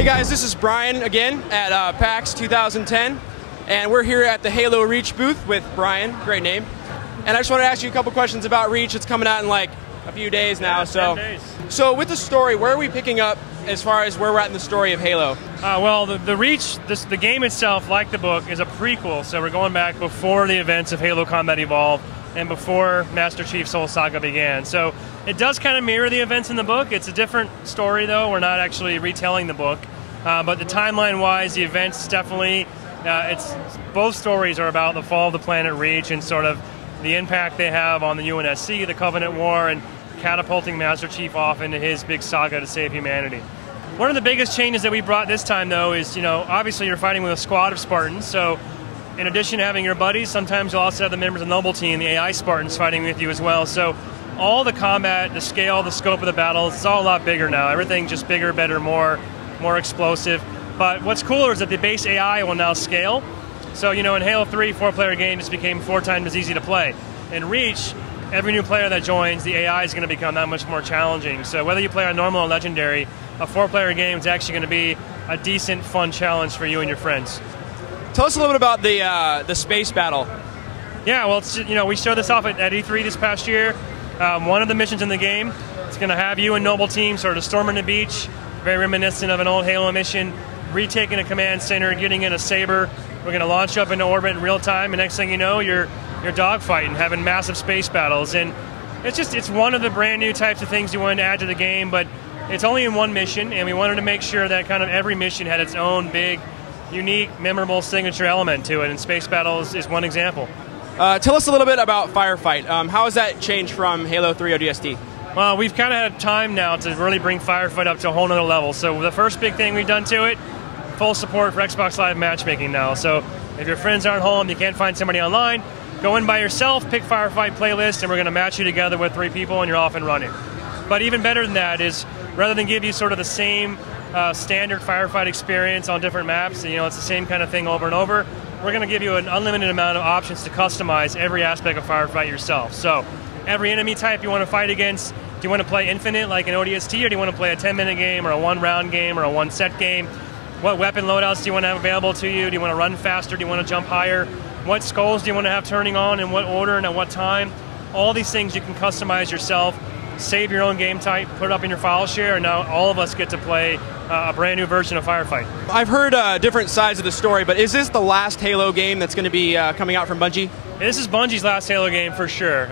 Hey guys, this is Brian again at PAX 2010, and we're here at the Halo Reach booth with Brian, great name. And I just want to ask you a couple questions about Reach. It's coming out in like a few days now. Yeah, 10 days. So with the story, where are we picking up as far as where we're at in the story of Halo? Well, the Reach, the game itself, like the book, is a prequel, so we're going back before the events of Halo Combat Evolved and before Master Chief's whole saga began. So it does kind of mirror the events in the book. It's a different story, though. We're not actually retelling the book. But the timeline-wise, the events definitely, both stories are about the fall of the planet Reach and sort of the impact they have on the UNSC, the Covenant War, and catapulting Master Chief off into his big saga to save humanity. One of the biggest changes that we brought this time, though, is, obviously you're fighting with a squad of Spartans, so in addition to having your buddies, sometimes you'll also have the members of the Noble Team, the AI Spartans, fighting with you as well. So all the combat, the scale, the scope of the battles, it's all a lot bigger now. Everything's just bigger, better, more explosive. But what's cooler is that the base AI will now scale. So, in Halo 3, 4-player game just became 4 times as easy to play. In Reach, every new player that joins, the AI is going to become that much more challenging. So whether you play on normal or legendary, a 4-player game is actually going to be a decent, fun challenge for you and your friends. Tell us a little bit about the space battle. Yeah, well, we showed this off at E3 this past year. One of the missions in the game, it's going to have you and Noble Team sort of storming the beach, very reminiscent of an old Halo mission, retaking a command center, getting in a Saber. We're going to launch up into orbit in real time, and next thing you know, you're dogfighting, having massive space battles. And it's one of the brand new types of things you wanted to add to the game, but it's only in one mission, and we wanted to make sure that kind of every mission had its own big, unique, memorable signature element to it, and space battles is one example. Tell us a little bit about Firefight. How has that changed from Halo 3 ODST? Well, we've kind of had time now to really bring Firefight up to a whole nother level. So the first big thing we've done to it, full support for Xbox Live matchmaking now. So if your friends aren't home, you can't find somebody online, go in by yourself, pick Firefight playlist, and we're going to match you together with 3 people, and you're off and running. But even better than that is, rather than give you sort of the same standard Firefight experience on different maps, it's the same kind of thing over and over, we're going to give you an unlimited amount of options to customize every aspect of Firefight yourself. So every enemy type you want to fight against, do you want to play infinite like an ODST, or do you want to play a 10-minute game, or a 1-round game, or a 1-set game? What weapon loadouts do you want to have available to you? Do you want to run faster? Do you want to jump higher? What skulls do you want to have turning on, in what order and at what time? All these things you can customize yourself, save your own game type, put it up in your file share, and now all of us get to play a brand new version of Firefight. I've heard different sides of the story, but is this the last Halo game that's going to be coming out from Bungie? This is Bungie's last Halo game for sure.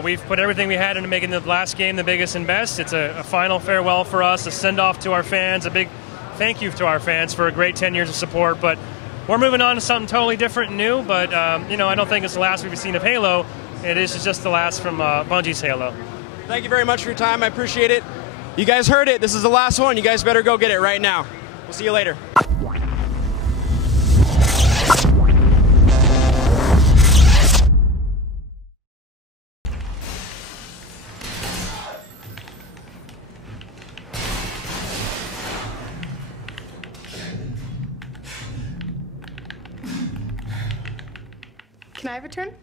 We've put everything we had into making the last game the biggest and best. It's a final farewell for us, a send-off to our fans, a big thank you to our fans for a great 10 years of support. But we're moving on to something totally different and new, but I don't think it's the last we've seen of Halo. It is just the last from Bungie's Halo. Thank you very much for your time. I appreciate it. You guys heard it. This is the last one. You guys better go get it right now. We'll see you later. Can I have a turn?